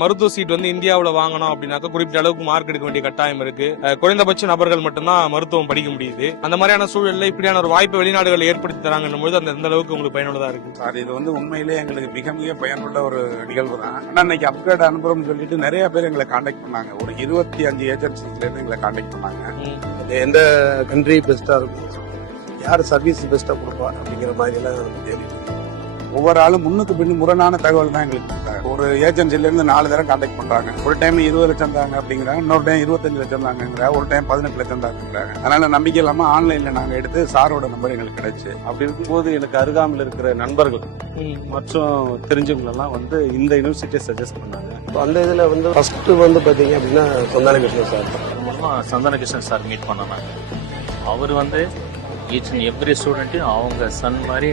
மருத்துவ சீட் இந்தியாவில் வாங்கணும் அப்படின்னாக்க குறிப்பிட்ட அளவுக்கு மார்க் எடுக்க வேண்டிய கட்டாயம் இருக்கு. குறைந்தபட்ச நபர்கள் மட்டும்தான் மருத்துவம் படிக்க முடியுது. அந்த மாதிரியான சூழல்ல இப்படியான ஒரு வாய்ப்பு வெளிநாடுகள் ஏற்படுத்தி தராங்கன்னும் போது அந்த எந்த அளவுக்கு உங்களுக்கு பயனுள்ளதா இருக்கு? சார், இது உண்மையிலேயே எங்களுக்கு மிக மிக பயனுள்ள ஒரு நிகழ்வு தான். ஆனா இன்னைக்கு அப்கிரேட் அனுப்புறோம்னு சொல்லிட்டு நிறைய பேர் எங்களை கான்டாக்ட் பண்ணாங்க. ஒரு 25 ஏஜென்சிஸ்ல இருந்து எங்களை கான்டாக்ட் பண்ணாங்க. எந்த கண்ட்ரி பெஸ்டா இருக்கும், யார் சர்வீஸ் பெஸ்டா கொடுப்பா அப்படிங்கிற மாதிரி எல்லாம் தேடிட்டு ஒவ்வொரு ஆளும் முன்னுக்கு பின்னு முரணான தகவல் தான் எங்களுக்கு கொடுத்தாங்க. ஒரு ஏஜென்சில இருந்து 4 தடவை கான்டாக்ட் பண்றாங்க. ஒரு டைம் 20 லட்சம் தாங்க அப்படிங்கிறாங்க, இன்னொரு டைம் 25 லட்சம் தாங்கிறாங்க, ஒரு டைம் 18 லட்சம் தாங்கிறாங்க. அதனால நம்பிக்கை இல்லாம ஆன்லைன்ல நாங்க எடுத்து சாரோட நம்பர் எங்களுக்கு கிடைச்சு. அப்படி இருக்கும்போது எனக்கு அருகாமையில் இருக்கிற நண்பர்கள் மற்றும் தெரிஞ்சவங்க எல்லாம் இந்த யூனிவர்சிட்டியை சஜஸ்ட் பண்ணாங்க. அந்த இதுல ஃபர்ஸ்ட் பாத்தீங்க அப்படின்னா சந்தான கிருஷ்ணன் சார் மூலமா சந்தான கிருஷ்ணன் சார் மீட் பண்ணாங்க. அவர் ஈச் அண்ட் எவ்ரி ஸ்டூடெண்ட்டையும் அவங்க சன் மாதிரி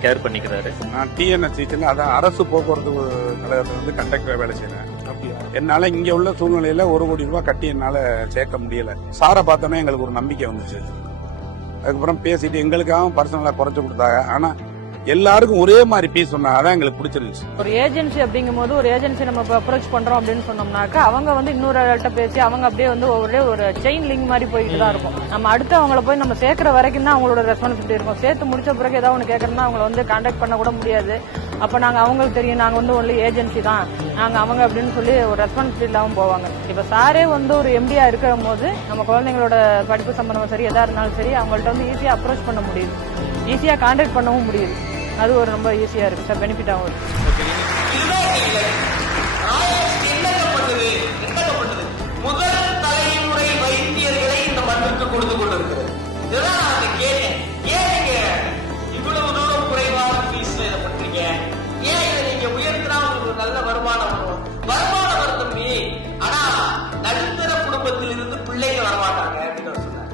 கேர் பண்ணிக்கிறாரு. நான் டிஎன்எஸ்சில அதான் அரசு போக்குவரத்து கழகத்துல கண்டக்டர் வேலை செய்யறேன். என்னால இங்க உள்ள சூழ்நிலையில 1 கோடி ரூபாய் கட்டி என்னால சேர்க்க முடியல. சாரை பார்த்தோன்னே எங்களுக்கு ஒரு நம்பிக்கை வந்துச்சு. அதுக்கப்புறம் பேசிட்டு எங்களுக்காக பர்சனலா குறைச்சு கொடுத்தாங்க. ஆனா எல்லாருக்கும் ஒரே மாதிரி பீஸ் சொன்னாங்க, அதான் எங்களுக்கு பிடிச்சிருந்துச்சு. ஒரு ஏஜென்சி அப்படிங்கும் போது ஒரு ஏஜென்சி நம்ம அப்ரோச் பண்றோம் அப்படின்னு சொன்னோம்னாக்கா அவங்க இன்னொரு ஆள்கிட்ட பேசி அவங்க அப்படியே ஒரே ஒரு செயின் லிங்க் மாதிரி போயிட்டு தான் இருக்கும். நம்ம அடுத்து அவங்கள போய் நம்ம சேர்க்கிற வரைக்கும் தான் அவங்களோட ரெஸ்பான்சிபிலிட்டி இருக்கும். சேர்த்து முடிச்ச பிறகு ஏதாவது ஒன்று கேட்கறதுனா அவங்கள கான்டாக்ட் பண்ண கூட முடியாது. அப்ப நாங்க அவங்களுக்கு தெரியும் நாங்க ஒன்லி ஏஜென்சி தான் நாங்க அவங்க அப்படின்னு சொல்லி ஒரு ரெஸ்பான்சிபிலிட்டி இல்லாம போவாங்க. இப்ப சாரே ஒரு எம்டியா இருக்கிற போது நம்ம குழந்தைங்களோட படிப்பு சம்பந்தமா சரி எதா இருந்தாலும் சரி அவங்கள்ட்ட ஈஸியா அப்ரோச் பண்ண முடியுது, ஈஸியா கான்டாக்ட் பண்ணவும் முடியுது. அது ஒரு ரொம்ப ஈஸியா இருக்கு சார், பெனிஃபிட்டாகவும் இருக்கு. முதல் தலைமுறை வைத்தியர்களை இந்த மண்ணுக்கு கொடுத்து கொண்டிருக்கிறது. இதுதான் நான் கேட்டேன், ஏன் இவ்வளவு தூரம் குறைவான ஃபீஸ்ல இதை பண்றீங்க, ஏன் இதை நீங்க உயர்த்தினா உங்களுக்கு நல்ல வருமானம் வரும். வருமானம் வரும் தம்பி, ஆனா நடுத்தர குடும்பத்தில் இருந்து பிள்ளைங்க வரமாட்டாங்க அப்படின்னு சொன்னாங்க.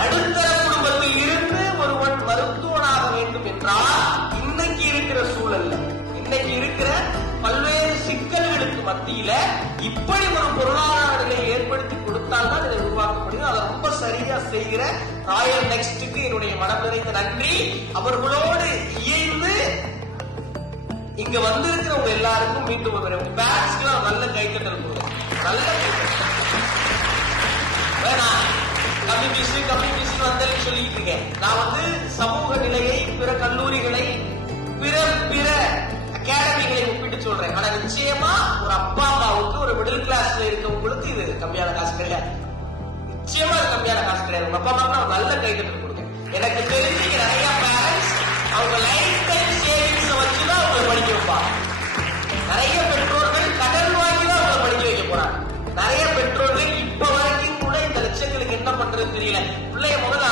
நடுத்தர குடும்பத்தில் இருந்து ஒருவன் மருத்துவனாக வேண்டும் என்றால் இன்னைக்கு இருக்கிற சூழல்ல, இன்னைக்கு இருக்கிற பல்வேறு சிக்கல்களுக்கு மத்தியில இப்படி ஒரு பொருளாதார நிலையை ஏற்படுத்தி கொடுத்தால்தான் இதை உருவாக்க முடியும். அதை ரொம்ப சரியா செய்கிற ராயல் நெக்ஸ்டுக்கு என்னுடைய மனம் நிறைந்த நன்றி. அவர்களோடு இயைந்து இங்க வந்திருக்கிறவங்க எல்லாருக்கும் மீண்டும் உங்க பேரண்ட்ஸ்க்கு நல்ல கைத்தட்டல் கொடுங்க, நல்ல கம்யூனிஸ்ட் வந்தேன்னு சொல்லிட்டு இருக்கேன். நான் சமூக நிலையை, பிற கல்லூரிகளை, பிற அகாடமிகளை ஒப்பிட்டு சொல்றேன். ஆனா நிச்சயமா ஒரு அப்பா அம்மாவுக்கு ஒரு மிடில் கிளாஸ்ல இருக்கவங்களுக்கு இது கம்மியான காசு கிடையாது. நிச்சயமா இது கம்மியான காசு கிடையாது. உங்க அப்பா அம்மாவுக்கு நல்ல கைத்தட்டல் கொடுங்க. எனக்கு தெரிஞ்சு நிறைய பேரண்ட்ஸ் அவங்க லைஃப் டைம் சேவிங்ஸ் வச்சுதான் அவங்களை படிக்க வைப்பாங்க. நிறைய பெற்றோர்கள் கடன் வாங்கிதான் அவங்களை படிக்க வைக்க போறாங்க. நிறைய பெற்றோர்கள் இப்ப வரைக்கும் கூட இந்த லட்சங்களுக்கு என்ன பண்றது தெரியல. பிள்ளைய முதல்ல